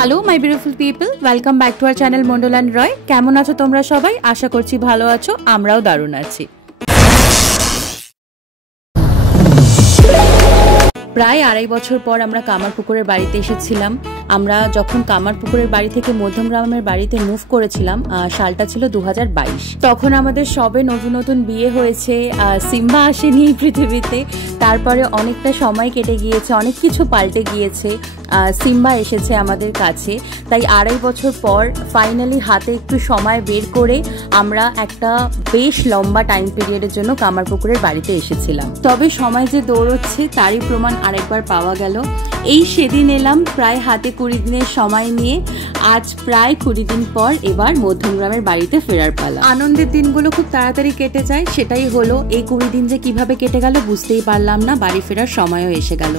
Hello my beautiful people, welcome back to our channel Mondal and Roy. কেমন আছো তোমরা সবাই? আশা করছি ভালো আছো, আমরাও দারুণ আছি। প্রায় 2.5 বছর পর আমরা কামারপুকুরের বাড়িতে এসেছিলাম। আমরা যখন কামারপুকুরের বাড়ি থেকে মধ্যমগ্রামের বাড়িতে মুভ করেছিলাম, সালটা ছিল 2022। তখন আমাদের সবে নতুন নতুন বিয়ে হয়েছে, সিম্বা আসেনি এই পৃথিবীতে। তারপরে অনেকটা সময় কেটে গিয়েছে, অনেক কিছু পাল্টে গিয়েছে, সিম্বা এসেছে আমাদের কাছে। তাই 2.5 বছর পর ফাইনালি হাতে একটু সময় বের করে আমরা একটা বেশ লম্বা টাইম পিরিয়ডের জন্য কামারপুকুরের বাড়িতে এসেছিলাম। তবে সময় যে দৌড়চ্ছে তারই প্রমাণ আরেকবার পাওয়া গেল। এই সেদিন এলাম প্রায় হাতে 20 দিনের সময় নিয়ে। আজ প্রায় 20 দিন পর এবার মধ্যমগ্রামের বাড়িতে ফেরার পালা। আনন্দের দিনগুলো খুব তাড়াতাড়ি কেটে যায়, সেটাই হলো। এই 20 দিন যে কিভাবে কেটে গেল বুঝতেই পারলাম না। বাড়ি ফেরার সময়ও এসে গেল।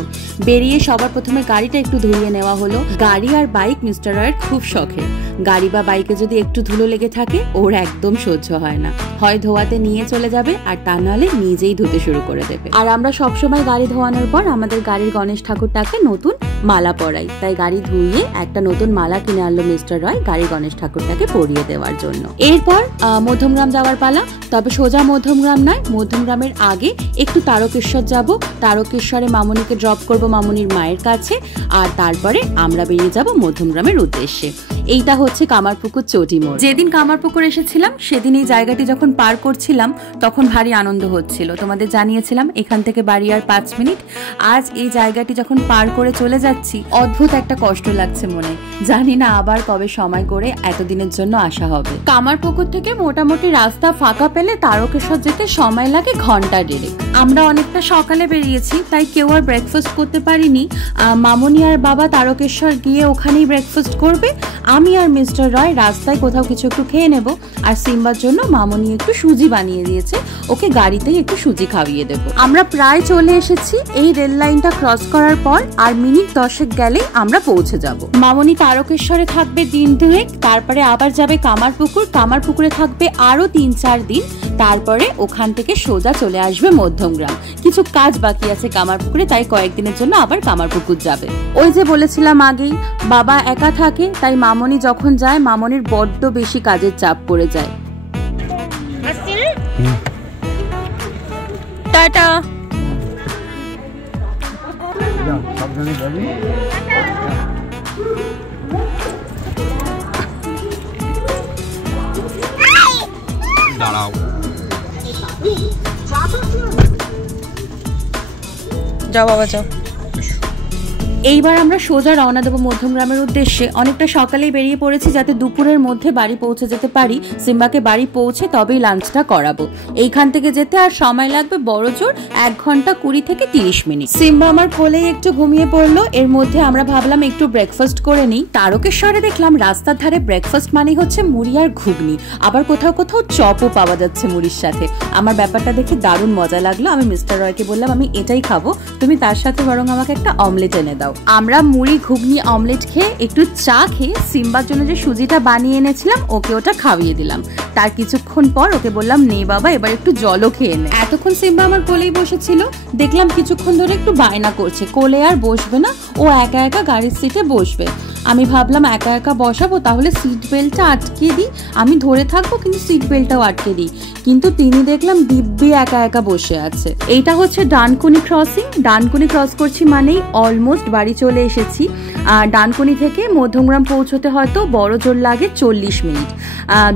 বেরিয়ে সবার প্রথমে গাড়িটা একটু ধুইয়ে নেওয়া হলো। গাড়ি আর বাইক মিস্টার রয়ের খুব শখের। গাড়ি বা বাইকে যদি একটু ধুলো লেগে থাকে ওর একদম সহ্য হয় না। হয় ধোয়াতে নিয়ে চলে যাবে আর তা নাহলে নিজেই ধুতে শুরু করে দেবে। আর আমরা সবসময় গাড়ি ধোয়ানোর পর আমাদের গাড়ির গণেশ ঠাকুরটাকে নতুন মালা পরাই। তাই গাড়ি ধুইয়ে একটা নতুন মালা কিনে আনলো মিস্টার রয় গাড়ির গণেশ ঠাকুরটাকে পরিয়ে দেওয়ার জন্য। এরপর মধ্যমগ্রাম যাওয়ার পালা। তবে সোজা মধ্যমগ্রাম নয়, মধ্যমগ্রামের আগে একটু তারকেশ্বর যাব। তারকেশ্বরে মামনিকে ড্রপ করব মামনির মায়ের কাছে, আর তারপরে আমরা বেরিয়ে যাব মধ্যমগ্রামের উদ্দেশ্যে। এইটা হচ্ছে কামারপুকুর চটি মোড়। যেদিন কামারপুকুর এসেছিলাম সেদিন এই জায়গাটি যখন পার করছিলাম তখন ভারী আনন্দ হচ্ছিল। তোমাদের জানিয়েছিলাম এখান থেকে বাড়ি আর 5 মিনিট। আজ এই জায়গাটি যখন পার করে চলে যাচ্ছি অদ্ভুত একটা কষ্ট লাগছে মনে। জানি না আবার কবে সময় করে এতদিনের জন্য আসা হবে। কামারপুকুর থেকে মোটামুটি রাস্তা ফাঁকা পেলে তারকেশ্বর যেতে সময় লাগে ঘন্টা 1.5। আমরা অনেকটা সকালে বেরিয়েছি, তাই কেউ আর ব্রেকফাস্ট করতে পারিনি। মামনি আর বাবা তারকেশ্বর গিয়ে ওখানেই ব্রেকফাস্ট করবে। আমি আর মিস্টার রয় রাস্তায় কোথাও কিছু একটু খেয়ে নেব। আর সিম্বার জন্য মামনি একটু সুজি বানিয়ে দিয়েছে, ওকে গাড়িতেই একটু সুজি খাইয়ে দেব। আমরা প্রায় চলে এসেছি। এই রেল লাইনটা ক্রস করার পর আর মিনিট 10 গেলেই আমরা পৌঁছে যাব। মামনি তারকেশ্বরে থাকবে দিন 2, তারপরে আবার যাবে কামারপুকুর। কামারপুকুরে থাকবে আরো 3-4 দিন। তারপরে ওখান থেকে সোজা চলে আসবে মধ্যমগ্রাম। কিছু কাজ বাকি আছে কামারপুকুরে, তাই কয়েকদিনের জন্য আবার কামারপুকুর যাবে। ওই যে বলেছিলাম আগেই, বাবা একা থাকে, তাই মামনি যখন যায় মামনির বড্ড বেশি কাজের চাপ পড়ে যায়। টাটা। দাঁড়াও। যাও বাবা যাও। এইবার আমরা সোজা রওনা দেবো মধ্যমগ্রামের উদ্দেশ্যে। অনেকটা সকালেই বেরিয়ে পড়েছি যাতে দুপুরের মধ্যে বাড়ি পৌঁছে যেতে পারি। সিম্বাকে বাড়ি পৌঁছে তবেই লাঞ্চটা করাবো। এইখান থেকে যেতে আর সময় লাগবে বড় জোর 1 ঘন্টা 20 থেকে 30 মিনিট। সিম্বা আমার কোলেই একটু ঘুমিয়ে পড়লো। এর মধ্যে আমরা ভাবলাম একটু ব্রেকফাস্ট করে নিই। তারকেশ্বরে দেখলাম রাস্তার ধারে ব্রেকফাস্ট মানে হচ্ছে মুড়ি আর ঘুগনি, আবার কোথাও কোথাও চপও পাওয়া যাচ্ছে মুড়ির সাথে। আমার ব্যাপারটা দেখে দারুণ মজা লাগলো। আমি মিস্টার রয়কে বললাম আমি এটাই খাবো, তুমি তার সাথে বরং আমাকে একটা অমলেট এনে দাও। আমরা মুড়ি ঘুগনি অমলেট খেয়ে একটু চা খেয়ে সিম্বার জন্য যে সুজিটা বানিয়ে এনেছিলাম ওকে ওটা খাইয়ে দিলাম। তার কিছুক্ষণ পর ওকে বললাম নে বাবা এবার একটু জলও খেয়ে নে। এতক্ষণ সিম্বা আমার কোলেই বসেছিল, দেখলাম কিছুক্ষণ ধরে একটু বায়না করছে, কোলে আর বসবে না, ও একা একা গাড়ির সিটে বসবে। আমি ভাবলাম একা একা বসাবো তাহলে সিট বেল্টটা আটকে দিই, আমি ধরে থাকবো কিন্তু সিট বেল্টটাও আটকে দিই। কিন্তু তিনি দেখলাম দিব্যি একা একা বসে আছে। এইটা হচ্ছে ডানকুনি ক্রসিং। ডানকুনি ক্রস করছি মানেই অলমোস্ট বাড়ি চলে এসেছি। ডানকুনি থেকে মধ্যমগ্রাম পৌঁছতে হয়তো বড় জোর লাগে 40 মিনিট।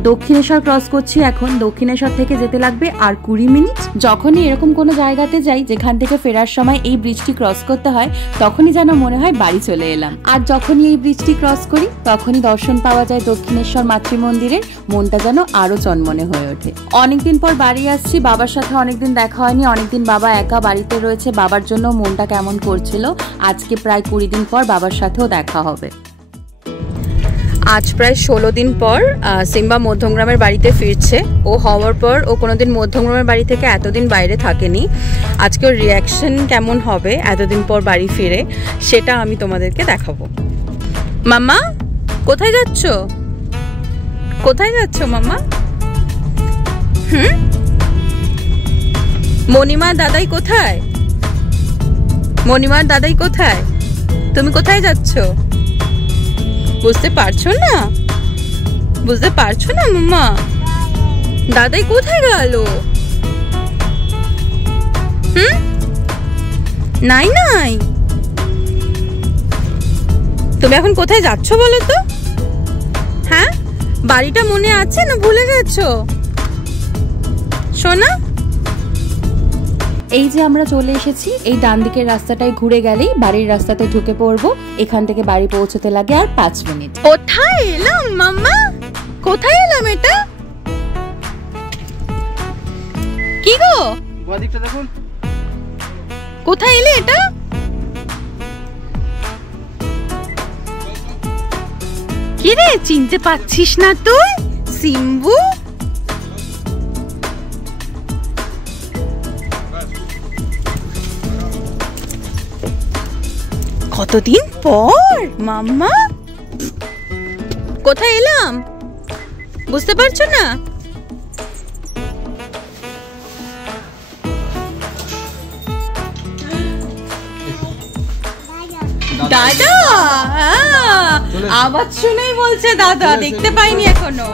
দক্ষিণেশ্বর ক্রস করছি এখন। দক্ষিণেশ্বর থেকে যেতে লাগবে আর 20 মিনিট। যখনই এরকম কোনো জায়গাতে যাই যেখান থেকে ফেরার সময় এই ব্রিজটি ক্রস করতে হয় তখনই যেন মনে হয় বাড়ি চলে এলাম। আর যখনই এই ব্রিজটি ক্রস করি তখনই দর্শন পাওয়া যায় দক্ষিণেশ্বর মাতৃমন্দিরের। মনটা যেন আরো চনমনে হয়ে ওঠে। অনেকদিন পর বাড়ি আসছি, বাবার সাথে অনেকদিন দেখা হয়নি। অনেকদিন বাবা একা বাড়িতে রয়েছে, বাবার জন্য মনটা কেমন করছিল। আজকে প্রায় 20 দিন পর বাবার সাথেও দেখা হবে। আজ প্রায় 16 দিন পর সিম্বা মধ্যমগ্রামের বাড়িতে ফিরছে। ও হওয়ার পর ও কোনোদিন মধ্যমগ্রামের বাড়ি থেকে এতদিন বাইরে থাকেনি। আজকে ওর রিয়াকশন কেমন হবে এতদিন পর বাড়ি ফিরে সেটা আমি তোমাদেরকে দেখাবো। মাম্মা কোথায় যাচ্ছ? কোথায় যাচ্ছ মাম্মা? মণিমার দাদাই কোথায়? মণিমার দাদাই কোথায়? তুমি কোথায় যাচ্ছ? বুঝতে পারছো না? বুঝতে পারছো না মাম্মা? দাদাই কোথায় গেল? নাই নাই, তুমি এখন কোথায় যাচ্ছ বলো তো? হ্যাঁ, বাড়িটা মনে আছে না ভুলে গেছো সোনা? এই যে আমরা চলে এসেছি, এই ডান দিকের রাস্তাটায় ঘুরে গেলেই বাড়ির রাস্তাতে ঢুকে পড়বো। এখান থেকে বাড়ি পৌঁছতে লাগে আর 5 মিনিট। কোথায় এলাম মাম্মা? কোথায় এলাম এটা? কি গো, দিকটা দেখুন। কোথায় এলে এটা? কি রে, চিনতে পারছিস না তুই? সিম্বু? কতদিন পর মাম্মা, কোথায় এলাম বুঝতে পারছো না? দাদা, আওয়াজ শুনেই বলছে দাদা, দেখতে পাইনি এখনো।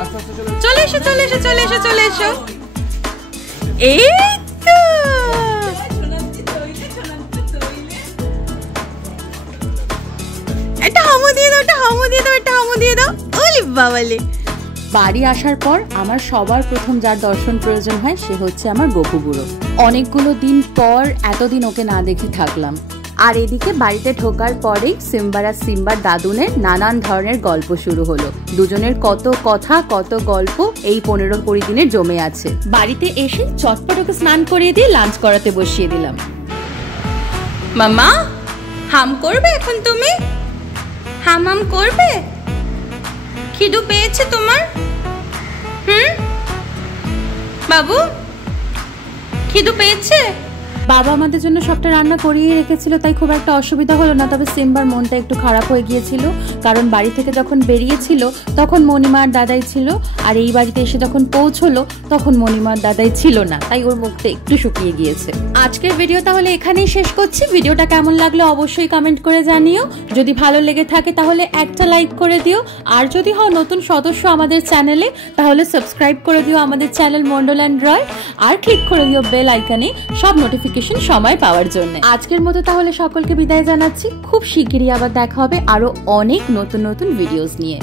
চলে এসো চলে এসো চলে এসো চলে এসো। এই তো এটা হামু দিয়ে দাও, এটা হামু দিয়ে দাও, এটা হামু দিয়ে দাও। ওলি বাবালে। বাড়ি আসার পর আমার সবার প্রথম যার দর্শন প্রয়োজন হয় সে হচ্ছে আমার গপু বুড়ো। অনেকগুলো দিন পর এতদিন ওকে না দেখে থাকলাম। আর এদিকে বাড়িতে ঢোকার পরেই সিম্বার আর সিম্বার দাদুনের নানান ধরনের গল্প শুরু হলো। দুজনের কত কথা কত গল্প এই 15-20 দিনের জমে আছে। বাড়িতে এসে চটপট ওকে স্নান করিয়ে দিয়ে লাঞ্চ করাতে বসিয়ে দিলাম। মাম্মা, হাম করবে এখন তুমি? হাম হাম করবে? খিদু পেয়েছে তোমার? বাবু, খিদু পেয়েছে? বাবা আমাদের জন্য সবটা রান্না করিয়ে রেখেছিল, তাই খুব একটা অসুবিধা হলো না। তবে সিম্বার মনটা একটু খারাপ হয়ে গিয়েছিল, কারণ বাড়ি থেকে যখন বেরিয়েছিল তখন মণিমা আর দাদাই ছিল, আর এই বাড়িতে এসে যখন পৌঁছলো তখন মণিমা আর দাদাই ছিল না, তাই ওর মুখটা একটু শুকিয়ে গিয়েছে। আজকের ভিডিও তাহলে এখানেই শেষ করছি। ভিডিওটা কেমন লাগলো অবশ্যই কমেন্ট করে জানিও। যদি ভালো লেগে থাকে তাহলে একটা লাইক করে দিও, আর যদি হও নতুন সদস্য আমাদের চ্যানেলে তাহলে সাবস্ক্রাইব করে দিও আমাদের চ্যানেল মন্ডল অ্যান্ড রয়, আর ক্লিক করে দিও বেল আইকনে সব নোটিফিকেশন সময় পাওয়ার জন্য। আজকের মতো তাহলে সকলকে বিদায় জানাচ্ছি। খুব শিগগিরই আবার দেখা হবে আরো অনেক নতুন নতুন ভিডিওস নিয়ে।